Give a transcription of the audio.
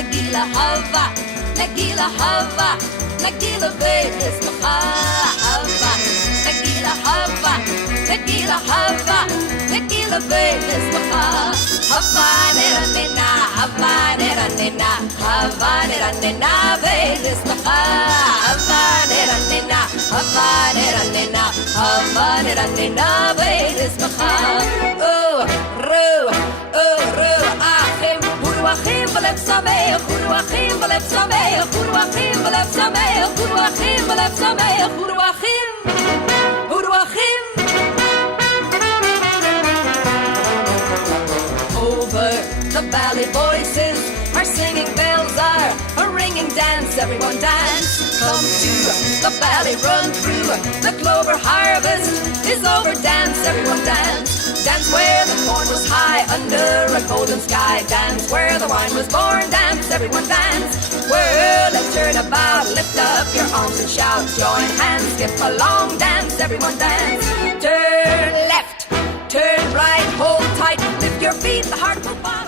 נגילה הווה, נגילה הווה, נגילה ונשמחה הווה, נגילה הווה, נגילה הווה, נגילה ונשמחה הווה נרננה, הווה נרננה, הווה נרננה ונשמחה הווה נרננה, הווה נרננה, הווה נרננה ונשמחה אחים, חורו אחים בלב שמח, חורו אחים בלב שמח, חורו אחים בלב שמח, חורו אחים בלב שמח, חורו אחים, חורו אחים. Over the valley voices are singing, bells are ringing, dance, everyone dance. Come to the valley, run through, the clover harvest is over, dance, everyone dance. Dance where the corn was high under a golden sky, dance where the wine was born, dance, everyone dance. Well, let's turn about, lift up your arms and shout, join hands, skip along, dance, everyone dance. Turn left, turn right, hold tight, lift your feet, the heart will fire.